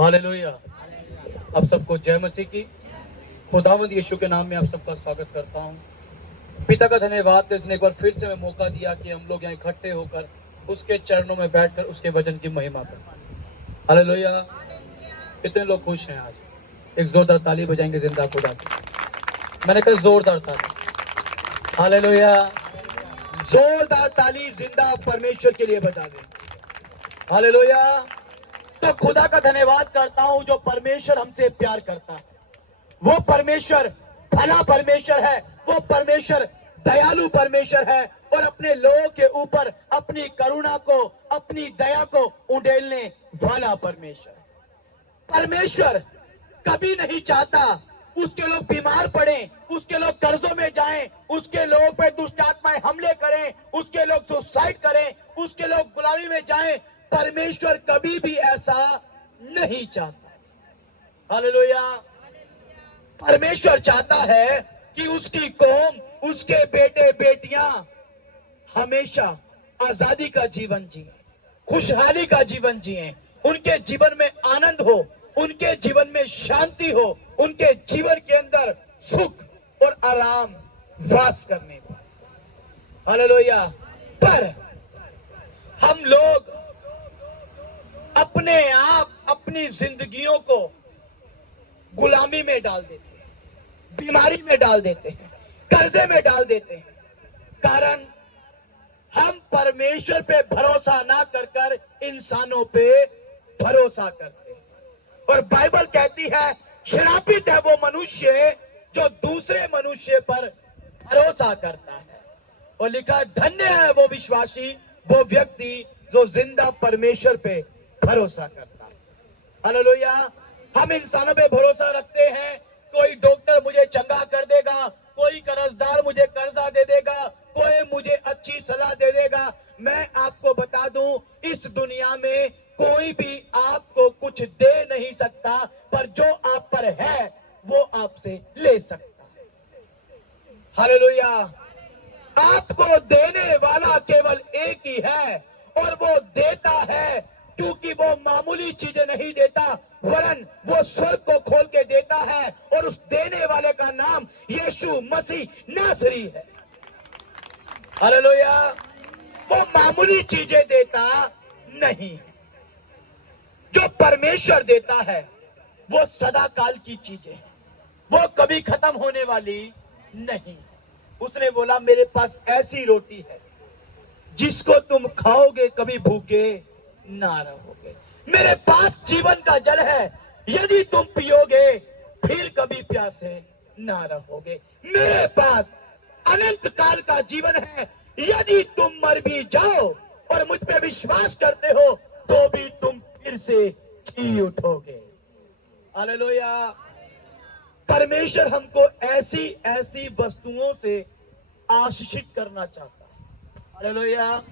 Hallelujah. आप सबको जय मसीह की। खुदावंद यीशु के नाम में आप सबका स्वागत करता हूँ। पिता का धन्यवाद जिसने एक बार फिर से हमें मौका दिया कि हम लोग यहाँ इकट्ठे होकर उसके चरणों में बैठकर उसके वचन की महिमा करें। हालेलुया। कितने लोग खुश हैं आज? एक जोरदार ताली बजाएंगे जिंदा खुदा की। मैंने कहा जोरदार ताली। हालेलुया। जोरदार ताली जिंदा परमेश्वर के लिए बजा दें। हालेलुया। तो खुदा का धन्यवाद करता हूं जो परमेश्वर हमसे प्यार करता है। वो परमेश्वर भला परमेश्वर है, वो परमेश्वर दयालु परमेश्वर है और अपने लोगों के ऊपर अपनी करुणा को, अपनी दया को उंडेलने वाला परमेश्वर। परमेश्वर कभी नहीं चाहता उसके लोग बीमार पड़े, उसके लोग कर्जों में जाएं, उसके लोगों पे दुष्ट आत्माएं हमले करें, उसके लोग सुसाइड करें, उसके लोग गुलामी में जाएं। परमेश्वर कभी भी ऐसा नहीं चाहता। हालेलुया। परमेश्वर चाहता है कि उसकी कौम, उसके बेटे बेटियां हमेशा आजादी का जीवन जिए, खुशहाली का जीवन जिए, उनके जीवन में आनंद हो, उनके जीवन में शांति हो, उनके जीवन के अंदर सुख और आराम वास करने को। हालेलुया। पर हम लोग अपने आप अपनी जिंदगियों को गुलामी में डाल देते हैं, बीमारी में डाल देते हैं, कर्जे में डाल देते हैं। कारण हम परमेश्वर पे भरोसा ना कर इंसानों पे भरोसा करते हैं। और बाइबल कहती है श्रापित है वो मनुष्य जो दूसरे मनुष्य पर भरोसा करता है। और लिखा धन्य है वो विश्वासी, वो व्यक्ति जो जिंदा परमेश्वर पे भरोसा करता है। हालेलुया। हम इंसानों पे भरोसा रखते हैं, कोई डॉक्टर मुझे चंगा कर देगा, कोई कर्जदार मुझे कर्जा दे देगा, कोई मुझे अच्छी सलाह दे देगा। मैं आपको बता दूं, इस दुनिया में कोई भी आपको कुछ दे नहीं सकता, पर जो आप पर है वो आपसे ले सकता है। हालेलुया। आपको देने वाला केवल एक ही है और वो देता है, क्योंकि वो मामूली चीजें नहीं देता, वरन वो स्वर्ग को खोल के देता है। और उस देने वाले का नाम यीशु मसीह नासरी है। हालेलुया। वो मामूली चीजें देता नहीं है। जो परमेश्वर देता है वो सदा काल की चीजें हैं, वो कभी खत्म होने वाली नहीं। उसने बोला मेरे पास ऐसी रोटी है जिसको तुम खाओगे कभी भूखे ना रहोगे। मेरे पास जीवन का जल है, यदि तुम पियोगे फिर कभी प्यासे ना रहोगे। मेरे पास अनंत काल का जीवन है, यदि तुम मर भी जाओ और मुझ पे विश्वास करते हो तो भी तुम फिर से जी उठोगे। हालेलुया। परमेश्वर हमको ऐसी ऐसी वस्तुओं से आशीषित करना चाहता है। हालेलुया।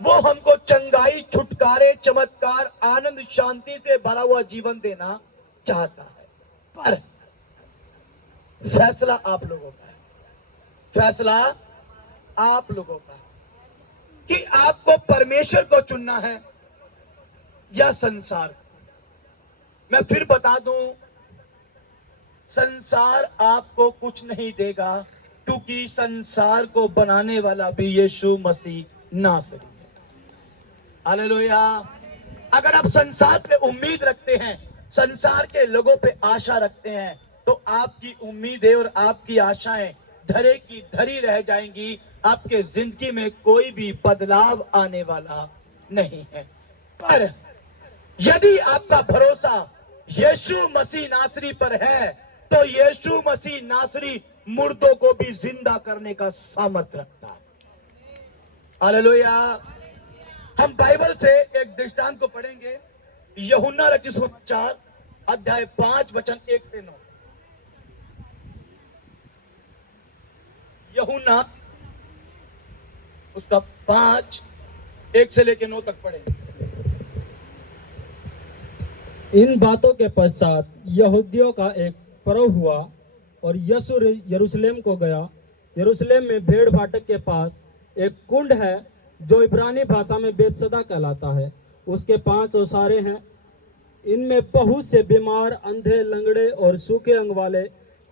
वो हमको चंगाई, छुटकारे, चमत्कार, आनंद, शांति से भरा हुआ जीवन देना चाहता है। पर फैसला आप लोगों का है, फैसला आप लोगों का है कि आपको परमेश्वर को चुनना है या संसार को। मैं फिर बता दूं, संसार आपको कुछ नहीं देगा, क्योंकि संसार को बनाने वाला भी यीशु मसीह नासरी है। हालेलुया। अगर आप संसार पे उम्मीद रखते हैं, संसार के लोगों पे आशा रखते हैं, तो आपकी उम्मीदें और आपकी आशाएं धरे की धरी रह जाएंगी। आपके जिंदगी में कोई भी बदलाव आने वाला नहीं है। पर यदि आपका भरोसा यीशु मसीह नासरी पर है, तो यीशु मसीह नासरी मुर्दों को भी जिंदा करने का सामर्थ्य रखता है। हालेलुया। हम बाइबल से एक दृष्टांत को पढ़ेंगे, यूहन्ना रचित सुसमाचार अध्याय 5 वचन 1 से 9। यूहन्ना उसका 5 1 से लेकर 9 तक पढ़ेंगे। इन बातों के पश्चात यहूदियों का एक पर्व हुआ और यीशु यरूशलेम को गया। यरूशलेम में भेड़ फाटक के पास एक कुंड है जो इब्रानी भाषा में बेतसदा कहलाता है। उसके 5 ओसारे हैं, इनमें बहुत से बीमार, अंधे, लंगड़े और सूखे अंग वाले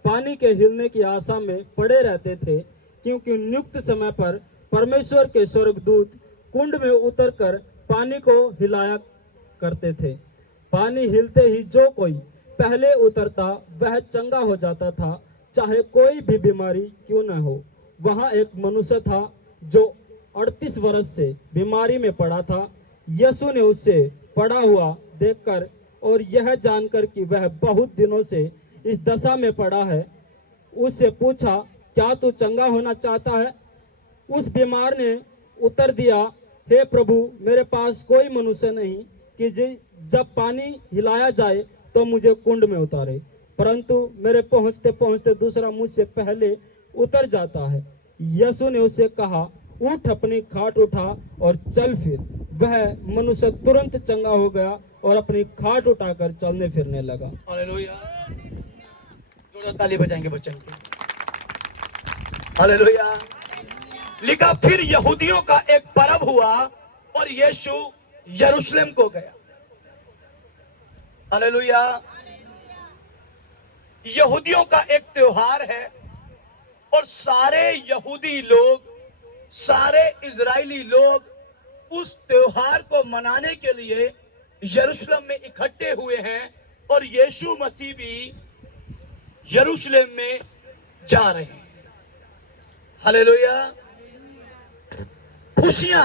पानी के हिलने की आशा में पड़े रहते थे, क्योंकि नियुक्त समय पर परमेश्वर के स्वर्गदूत कुंड में उतरकर पानी को हिलाया करते थे। पानी हिलते ही जो कोई पहले उतरता वह चंगा हो जाता था, चाहे कोई भी बीमारी क्यों न हो। वहाँ एक मनुष्य था जो 38 वर्ष से बीमारी में पड़ा था। यीशु ने उससे पड़ा हुआ देखकर और यह जानकर कि वह बहुत दिनों से इस दशा में पड़ा है, उससे पूछा, क्या तू चंगा होना चाहता है? उस बीमार ने उत्तर दिया, हे प्रभु, मेरे पास कोई मनुष्य नहीं कि जब पानी हिलाया जाए तो मुझे कुंड में उतारे, परंतु मेरे पहुंचते पहुंचते दूसरा मुझसे पहले उतर जाता है। यीशु ने उससे कहा, उठ, अपनी खाट उठा और चल फिर। वह मनुष्य तुरंत चंगा हो गया और अपनी खाट उठाकर चलने फिरने लगा। हालेलुया। जोरदार ताली बजाएंगे बच्चन की। हालेलुया। लिखा, फिर यहूदियों का एक पर्व हुआ और यीशु यरूशलेम को गया। हालेलुया। यहूदियों का एक त्योहार है और सारे यहूदी लोग, सारे इजरायली लोग उस त्योहार को मनाने के लिए यरूशलेम में इकट्ठे हुए हैं और यीशु मसीह भी यरूशलेम में जा रहे हैं। हालेलुया। खुशियां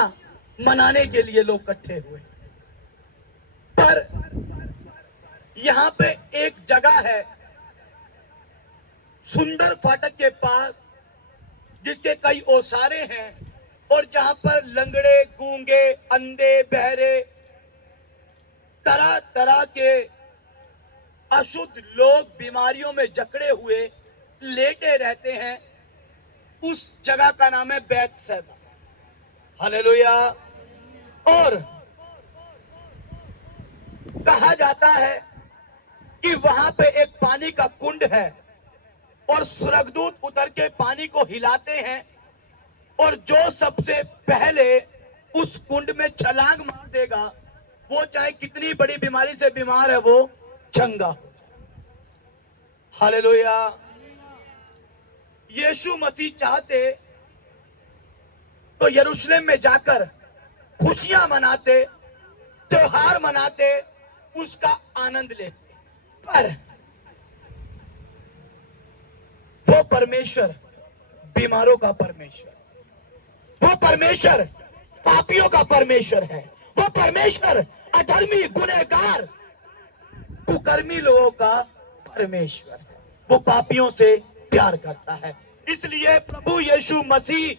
मनाने के लिए लोग इकट्ठे हुए, पर यहां पे एक जगह है सुंदर फाटक के पास जिसके कई ओसारे हैं और जहां पर लंगड़े, गूंगे, अंधे, बहरे, तरह तरह के अशुद्ध लोग बीमारियों में जकड़े हुए लेटे रहते हैं। उस जगह का नाम है बैतसैदा। हालेलुया। और कहा जाता है कि वहां पे एक पानी का कुंड है और स्वर्गदूत उतर के पानी को हिलाते हैं और जो सबसे पहले उस कुंड में छलांग मार देगा, वो चाहे कितनी बड़ी बीमारी से बीमार है, वो चंगा हो जाए। हालेलुया। यीशु मसीह चाहते तो यरूशलेम में जाकर खुशियां मनाते, त्योहार मनाते, उसका आनंद लेते, पर वो परमेश्वर बीमारों का परमेश्वर, वो परमेश्वर पापियों का परमेश्वर है, वो परमेश्वर अधर्मी, गुनहगार, कुकर्मी लोगों का परमेश्वर है। वो पापियों से प्यार करता है। इसलिए प्रभु यीशु मसीह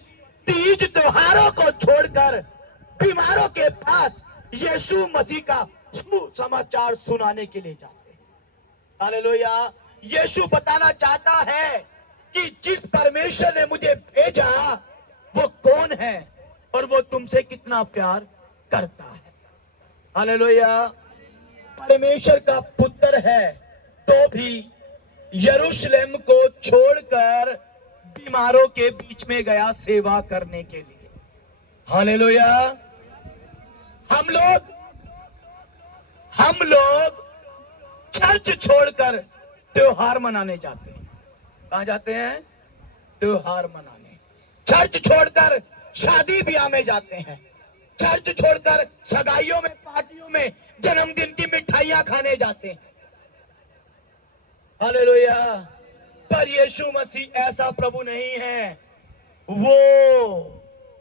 तीज त्योहारों को छोड़कर बीमारों के पास यीशु मसीह का सुसमाचार सुनाने के लिए जाते हैं। हालेलुया। यीशु बताना चाहता है कि जिस परमेश्वर ने मुझे भेजा वो कौन है और वो तुमसे कितना प्यार करता है। हालेलुया। परमेश्वर का पुत्र है तो भी यरूशलेम को छोड़कर बीमारों के बीच में गया सेवा करने के लिए। हालेलुया। हम लोग चर्च छोड़कर त्योहार मनाने जाते हैं। कहां जाते हैं? त्योहार मनाने। चर्च छोड़कर शादी ब्याह में जाते हैं, चर्च छोड़कर सगाइयों में, पार्टियों में, जन्मदिन की मिठाइयां खाने जाते हैं। हालेलुया। पर यीशु मसीह ऐसा प्रभु नहीं है। वो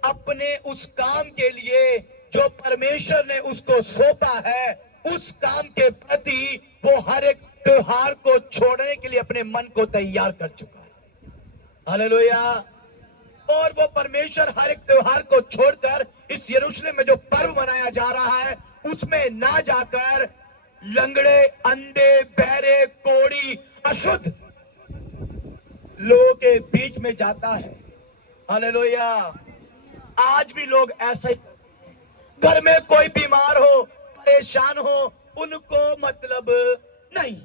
अपने उस काम के लिए जो परमेश्वर ने उसको सौंपा है, उस काम के प्रति वो हर एक त्योहार को छोड़ने के लिए अपने मन को तैयार कर चुका है। हालेलुया। और वो परमेश्वर हर एक त्योहार को छोड़कर इस यरूशलेम में जो पर्व मनाया जा रहा है उसमें ना जाकर लंगड़े, अंधे, बहरे, कोढ़ी, अशुद्ध लोगों के बीच में जाता है। हालेलुया। आज भी लोग ऐसा ही, घर में कोई बीमार हो, परेशान हो, उनको मतलब नहीं,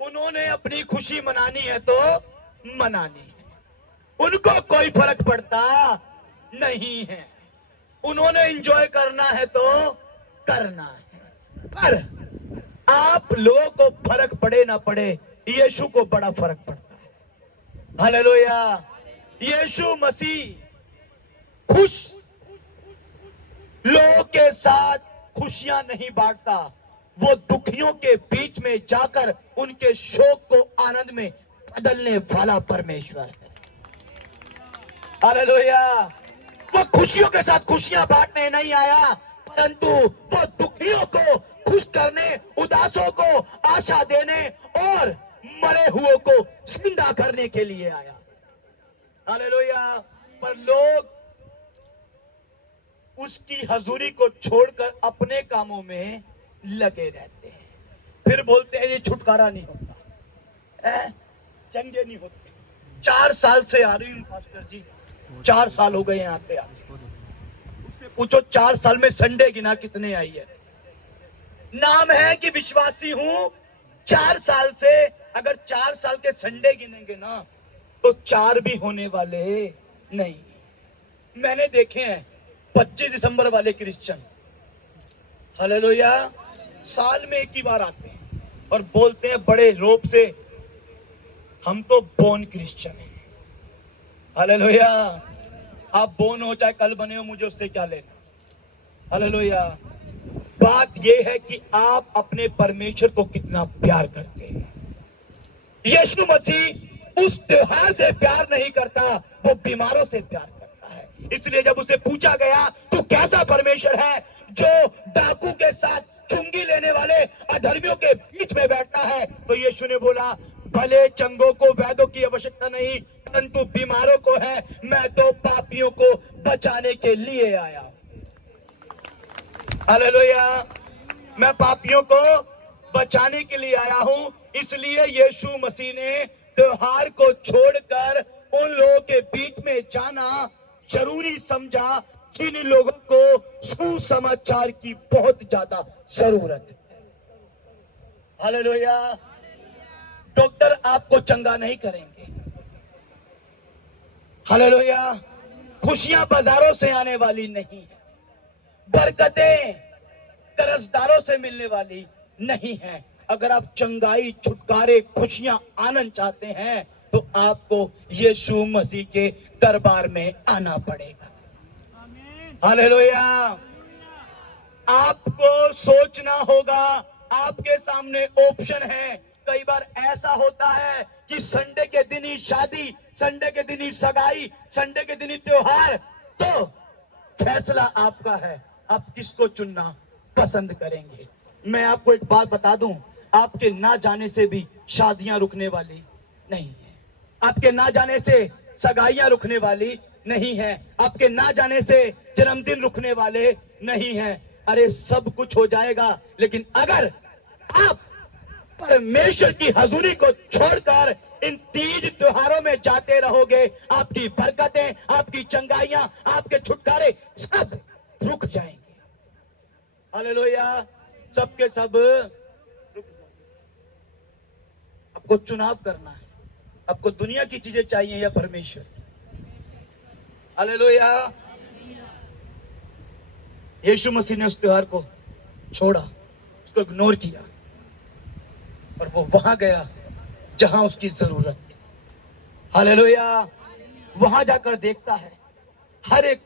उन्होंने अपनी खुशी मनानी है तो मनानी है, उनको कोई फर्क पड़ता नहीं है, उन्होंने एंजॉय करना है तो करना है। पर आप लोगों को फर्क पड़े ना पड़े, यीशु को बड़ा फर्क पड़ता है। हालेलुया। यीशु मसीह खुश लोगों के साथ खुशियां नहीं बांटता, वो दुखियों के बीच में जाकर उनके शोक को आनंद में बदलने वाला परमेश्वर है। हालेलुया। वो खुशियों के साथ खुशियां बांटने नहीं आया, परंतु वो दुखियों को खुश करने, उदासों को आशा देने और मरे हुओं को जिंदा करने के लिए आया। हालेलुया। पर लोग उसकी हजूरी को छोड़कर अपने कामों में लगे रहते हैं, फिर बोलते हैं ये छुटकारा नहीं होता, चंगे नहीं होते। 4 साल से आ रही हूँ पास्टर जी, 4 साल हो गए यहाँ पे आते। उससे पूछो 4 साल में संडे गिना कितने आई है। नाम है कि विश्वासी हूं, 4 साल से अगर 4 साल के संडे गिनेंगे ना तो 4 भी होने वाले नहीं। मैंने देखे हैं 25 दिसंबर वाले क्रिश्चियन, हालेलुया, साल में एक ही बार आते हैं और बोलते हैं बड़े रोब से हम तो बोन क्रिश्चियन हैं। हालेलुया। आप बोन हो चाहे कल बने हो, मुझे उससे क्या लेना। हालेलुया। बात यह है कि आप अपने परमेश्वर को कितना प्यार करते हैं। यीशु मसीह उस त्योहार से प्यार नहीं करता, वो बीमारों से प्यार करता है। इसलिए जब उसे पूछा गया तो कैसा परमेश्वर है जो डाकू के साथ चुंगी लेने वाले अधर्मियों के बीच में बैठता है, तो यीशु ने बोला भले चंगों को वैद्यों की आवश्यकता नहीं, परंतु बीमारों को है। मैं तो पापियों को बचाने के लिए आया। हालेलुया। मैं पापियों को बचाने के लिए आया हूं। इसलिए यीशु मसीह ने त्योहार को छोड़कर उन लोगों के बीच में जाना जरूरी समझा जिन लोगों को सुसमाचार की बहुत ज्यादा जरूरत है। हालेलुया। डॉक्टर आपको चंगा नहीं करेंगे। हालेलुया। खुशियां बाजारों से आने वाली नहीं है, बरकतें कर्जदारों से मिलने वाली नहीं है। अगर आप चंगाई, छुटकारे, खुशियां, आनंद चाहते हैं तो आपको यीशु मसीह के दरबार में आना पड़ेगा। हालेलुया। आपको सोचना होगा, आपके सामने ऑप्शन है। कई बार ऐसा होता है कि संडे के दिन ही शादी, संडे के दिन ही सगाई, संडे के दिन ही त्योहार, तो फैसला आपका है, आप किसको चुनना पसंद करेंगे। मैं आपको एक बात बता दूं, आपके ना जाने से भी शादियां रुकने वाली नहीं है, आपके ना जाने से सगाइयां रुकने वाली नहीं है, आपके ना जाने से जन्मदिन रुकने वाले नहीं है। अरे सब कुछ हो जाएगा, लेकिन अगर आप परमेश्वर की हजूरी को छोड़कर इन तीज त्योहारों में जाते रहोगे, आपकी बरकतें, आपकी चंगाइयां, आपके छुटकारे सब रुक जाएंगे। हालेलुया। सबके सब रुक जाएंगे। आपको चुनाव करना है, आपको दुनिया की चीजें चाहिए या परमेश्वर। हालेलुया। यीशु मसीह ने उस त्योहार को छोड़ा, उसको इग्नोर किया और वो वहां गया जहां उसकी जरूरत थी। हालेलुया। वहां जाकर देखता है हर एक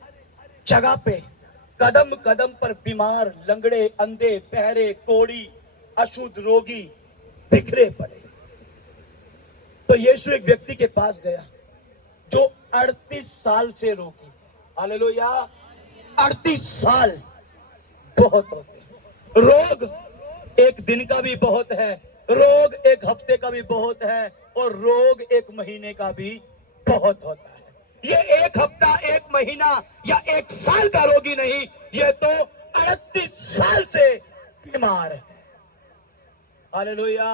जगह पे कदम कदम पर बीमार, लंगड़े, अंधे, बहरे, कोढ़ी, अशुद्ध रोगी बिखरे पड़े। तो यीशु एक व्यक्ति के पास गया जो 38 साल से रोगी। हालेलुया। 38 साल बहुत होते हैं। रोग एक दिन का भी बहुत है, रोग एक हफ्ते का भी बहुत है, और रोग एक महीने का भी बहुत होता है। ये एक हफ्ता, एक महीना या एक साल का रोगी नहीं, ये तो 38 साल से बीमार है। हालेलुया।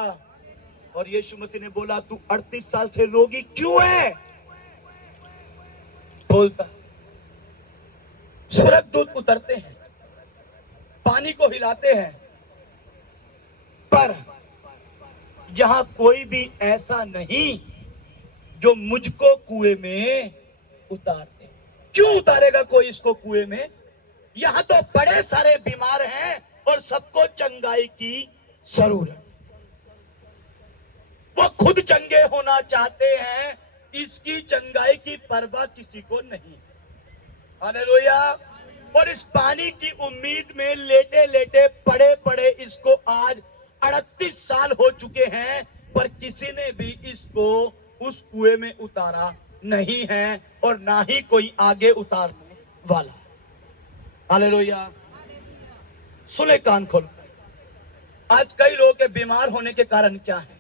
और यीशु मसीह ने बोला तू 38 साल से रोगी क्यों है? बोलता स्वर्गदूत उतरते हैं, पानी को हिलाते हैं, पर यहां कोई भी ऐसा नहीं जो मुझको कुएं में उतार दे। क्यों उतारेगा कोई इसको कुएं में? में? यहां तो बड़े सारे बीमार हैं और सबको चंगाई की जरूरत है। हालेलुया। पर यहां कोई ऐसा नहीं जो मुझको कुएं में उतार दे। क्यों उतारेगा कोई इसको कुएं में? यहां तो बड़े सारे बीमार हैं और सबको चंगाई की जरूरत है। हालेलुया। जरूरत। वो खुद चंगे होना चाहते हैं, इसकी चंगाई की परवाह किसी को नहीं। हालेलुया। और इस पानी की उम्मीद में लेटे लेटे पड़े पड़े इसको आज 38 साल हो चुके हैं, पर किसी ने भी इसको उस कुएं में उतारा नहीं है और ना ही कोई आगे उतारने वाला। हालेलुया। सुने कान खोलकर, आज कई लोगों के बीमार होने के कारण क्या है?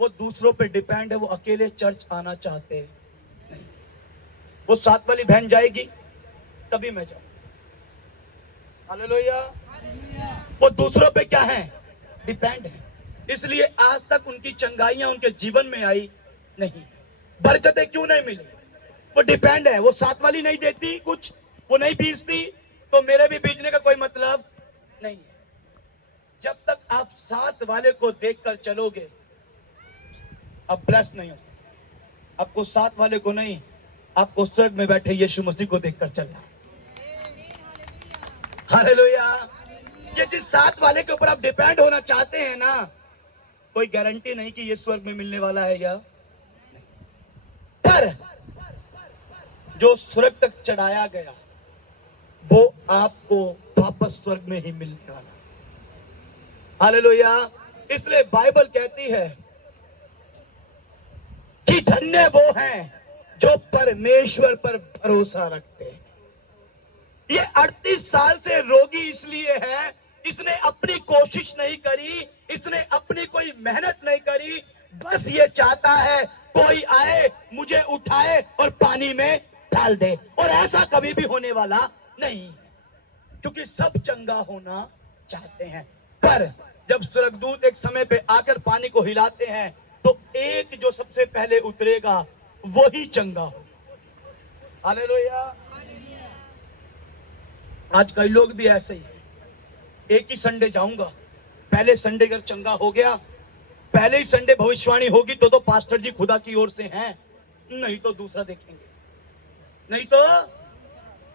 वो दूसरों पे डिपेंड है, वो अकेले चर्च आना चाहते नहीं। वो साथ वाली बहन जाएगी तभी मैं जाऊं। हालेलुया। वो दूसरों पे क्या है? डिपेंड है, इसलिए आज तक उनकी चंगाइयां उनके जीवन में आई नहीं। बरकतें क्यों नहीं मिली? वो डिपेंड है, वो साथ वाली नहीं देती कुछ, वो नहीं बीजती, तो मेरे भी बीजने का कोई मतलब नहीं है। जब तक आप साथ वाले को देखकर चलोगे, आप ब्लेस नहीं हो सकते। आपको साथ वाले को नहीं, आपको स्वर्ग में बैठे यीशु मसीह को देखकर चलना है। हालेलुया। ये जिस साथ वाले के ऊपर आप डिपेंड होना चाहते हैं ना, कोई गारंटी नहीं कि ये स्वर्ग में मिलने वाला है या नहीं। पर जो स्वर्ग तक चढ़ाया गया वो आपको वापस स्वर्ग में ही मिलने वाला। हालेलुया। इसलिए बाइबल कहती है कि धन्य वो हैं जो परमेश्वर पर भरोसा रखते हैं। ये 38 साल से रोगी इसलिए है, इसने अपनी कोशिश नहीं करी, इसने अपनी कोई मेहनत नहीं करी, बस ये चाहता है कोई आए, मुझे उठाए और पानी में डाल दे। और ऐसा कभी भी होने वाला नहीं, क्योंकि सब चंगा होना चाहते हैं। पर जब स्वर्गदूत एक समय पे आकर पानी को हिलाते हैं, तो एक जो सबसे पहले उतरेगा वही चंगा हो। हालेलुया। आज कई लोग भी ऐसे ही, एक ही संडे जाऊंगा, पहले संडे अगर चंगा हो गया, पहले ही संडे भविष्यवाणी होगी तो पास्टर जी खुदा की ओर से हैं, नहीं तो दूसरा देखेंगे, नहीं तो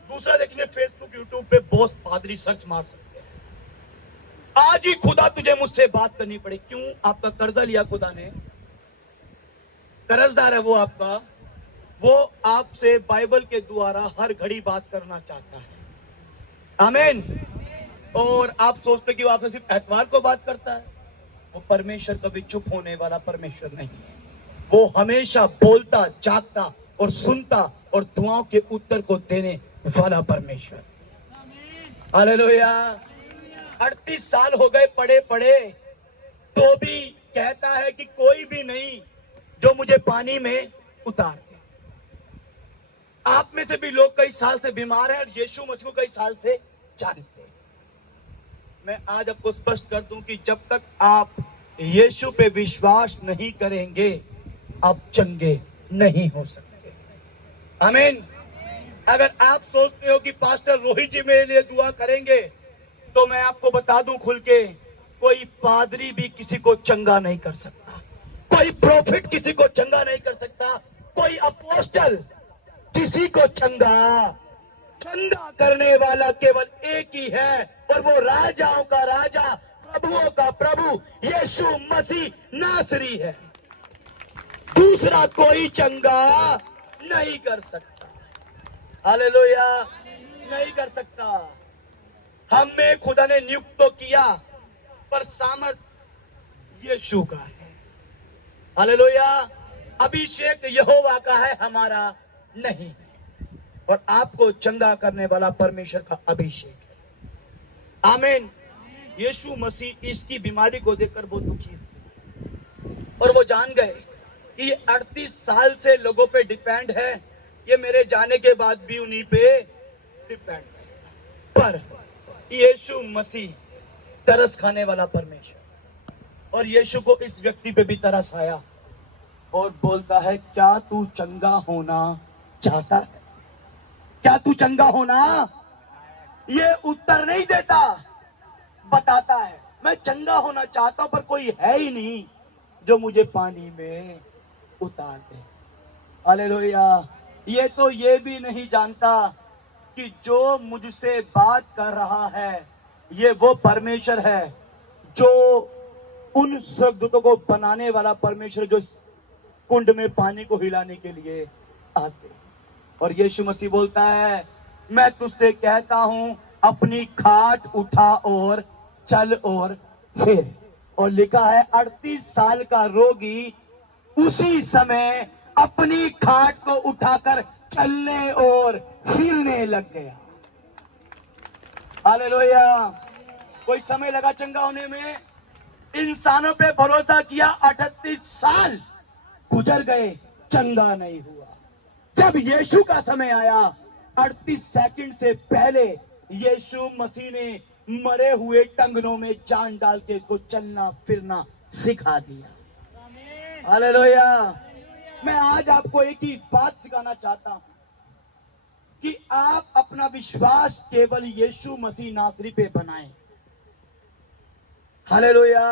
दूसरा देखेंगे। फेसबुक यूट्यूब पे बॉस पादरी सर्च मार सकते हैं। आज ही खुदा तुझे मुझसे बात करनी पड़े। क्यों? आपका कर्जा लिया खुदा ने, कर्जदार है वो आपका, वो आपसे बाइबल के द्वारा हर घड़ी बात करना चाहता है। आमीन। और आप सोचते कि वो आपसे सिर्फ एतवार को बात करता है। वो परमेश्वर कभी चुप होने वाला परमेश्वर नहीं है, वो हमेशा बोलता, जागता और सुनता और दुआओं के उत्तर को देने वाला परमेश्वर। हालेलुया। 38 साल हो गए पड़े पड़े, तो भी कहता है कि कोई भी नहीं जो मुझे पानी में उतार दे। आप में से भी लोग कई साल से बीमार हैं और यीशु मसीह को कई साल से जानते हैं। मैं आज आपको स्पष्ट कर दूं कि जब तक आप यीशु पे विश्वास नहीं करेंगे, आप चंगे नहीं हो सकते। आमीन। अगर आप सोचते हो कि पास्टर रोहित जी मेरे लिए दुआ करेंगे, तो मैं आपको बता दूं खुल के, कोई पादरी भी किसी को चंगा नहीं कर सकता, कोई प्रॉफिट किसी को चंगा नहीं कर सकता, कोई अपोस्टल किसी को चंगा करने वाला केवल एक ही है, और वो राजाओं का राजा, प्रभुओं का प्रभु यीशु मसीह नासरी है। दूसरा कोई चंगा नहीं कर सकता। हालेलुया। नहीं कर सकता। हमें खुदा ने नियुक्त तो किया, पर सामर्थ यीशु का है। हालेलुया। अभिषेक यहोवा का है, हमारा नहीं है। और आपको चंगा करने वाला परमेश्वर का अभिषेक है। आमीन। यीशु मसीह इसकी बीमारी को देखकर बहुत दुखी है, और वो जान गए कि ये 38 साल से लोगों पे डिपेंड है, ये मेरे जाने के बाद भी उन्हीं पे डिपेंड है। पर यीशु मसीह तरस खाने वाला परमेश्वर, और यीशु को इस व्यक्ति पे भी तरस आया और बोलता है, क्या तू चंगा होना चाहता है? क्या तू चंगा होना? ये उत्तर नहीं देता, बताता है, मैं चंगा होना चाहता हूं, पर कोई है ही नहीं जो मुझे पानी में उतार दे। हालेलुया। ये तो ये भी नहीं जानता कि जो मुझसे बात कर रहा है ये वो परमेश्वर है जो उन स्वर्गदूतों को बनाने वाला परमेश्वर जो कुंड में पानी को हिलाने के लिए आते। और यीशु मसीह बोलता है, मैं तुझसे कहता हूं अपनी खाट उठा और चल और फिर। और लिखा है 38 साल का रोगी उसी समय अपनी खाट को उठाकर चलने और फिरने लग गया। हालेलुया। कोई समय लगा चंगा होने में, इंसानों पे भरोसा किया, 38 साल गुजर गए, चंगा नहीं हुआ। जब यीशु का समय आया, 38 सेकंड से पहले यीशु मसीह ने मरे हुए टंगनों में जान डाल के इसको चलना फिरना सिखा दिया। हालेलुया। मैं आज आपको एक ही बात सिखाना चाहता हूं कि आप अपना विश्वास केवल यीशु मसीह नासरी पे बनाएं। हालेलुया।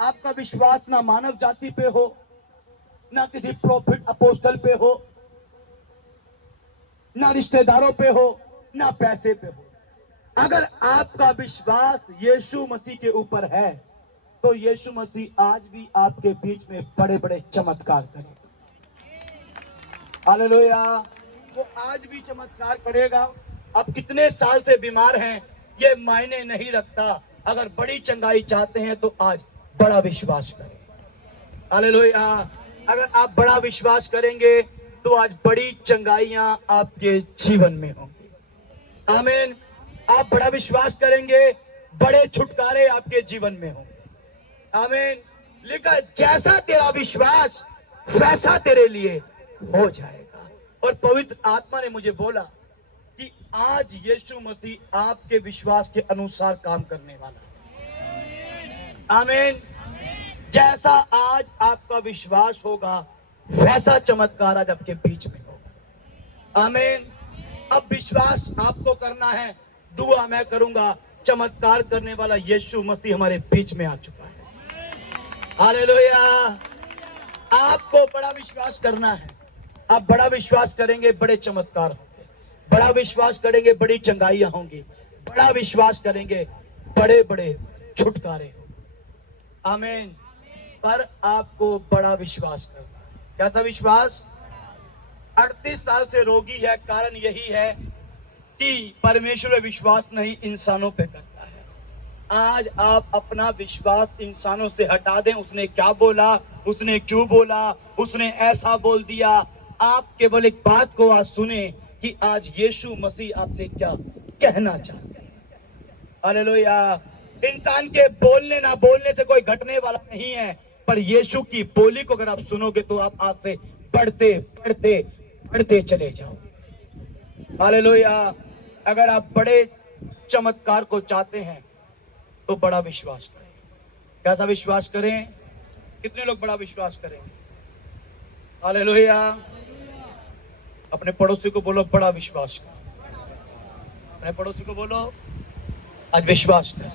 आपका विश्वास ना मानव जाति पे हो, ना किसी प्रोफिट अपोस्टल पे हो, ना रिश्तेदारों पे हो, ना पैसे पे हो। अगर आपका विश्वास यीशु मसीह के ऊपर है तो यीशु मसीह आज भी आपके बीच में बड़े बड़े चमत्कार करेगा। हालेलुया। वो आज भी चमत्कार करेगा। आप कितने साल से बीमार हैं ये मायने नहीं रखता। अगर बड़ी चंगाई चाहते हैं तो आज बड़ा विश्वास करें। हालेलुया। अगर आप बड़ा विश्वास करेंगे तो आज बड़ी चंगाइयां आपके जीवन में होंगी। आमीन। आप बड़ा विश्वास करेंगे, बड़े छुटकारे आपके जीवन में होंगे। आमीन। लिखा जैसा तेरा विश्वास वैसा तेरे लिए हो जाएगा। और पवित्र आत्मा ने मुझे बोला कि आज यीशु मसीह आपके विश्वास के अनुसार काम करने वाला है। आमीन। जैसा आज आपका विश्वास होगा वैसा चमत्कार आज आपके बीच में होगा। आमीन। अब विश्वास आपको करना है, दुआ मैं करूंगा। चमत्कार करने वाला यीशु मसीह हमारे बीच में आ चुका है। हालेलुया। आपको बड़ा विश्वास करना है। आप बड़ा विश्वास करेंगे, बड़े चमत्कार होंगे। बड़ा विश्वास करेंगे, बड़ी चंगाइयां होंगी। बड़ा विश्वास करेंगे, बड़े बड़े छुटकारे होंगे। आमीन। पर आपको बड़ा विश्वास करना है। कैसा विश्वास? 38 साल से रोगी है, कारण यही है कि परमेश्वर में विश्वास नहीं, इंसानों पे करता है। आज आप अपना विश्वास इंसानों से हटा दें। उसने क्या बोला, उसने क्यों बोला, उसने ऐसा बोल दिया। आप केवल एक बात को आज सुने कि आज यीशु मसीह आपसे क्या कहना चाहते हैं। हालेलुया। इंसान के बोलने ना बोलने से कोई घटने वाला नहीं है, पर यीशु की बोली को अगर आप सुनोगे तो आप आज से बढ़ते बढ़ते बढ़ते चले जाओ। हालेलुया। अगर आप बड़े चमत्कार को चाहते हैं तो बड़ा विश्वास करें। कैसा विश्वास करें? कितने लोग बड़ा विश्वास करें? हालेलुया। अपने पड़ोसी को बोलो बड़ा विश्वास कर। अपने पड़ोसी को बोलो आज विश्वास कर।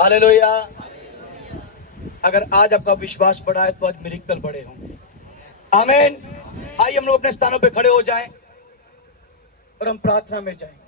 हालेलुया। अगर आज आपका विश्वास बढ़ा है तो आज मिरेकल बड़े होंगे। आमीन। आइए हम लोग अपने स्थानों पे खड़े हो जाएं और हम प्रार्थना में जाएं।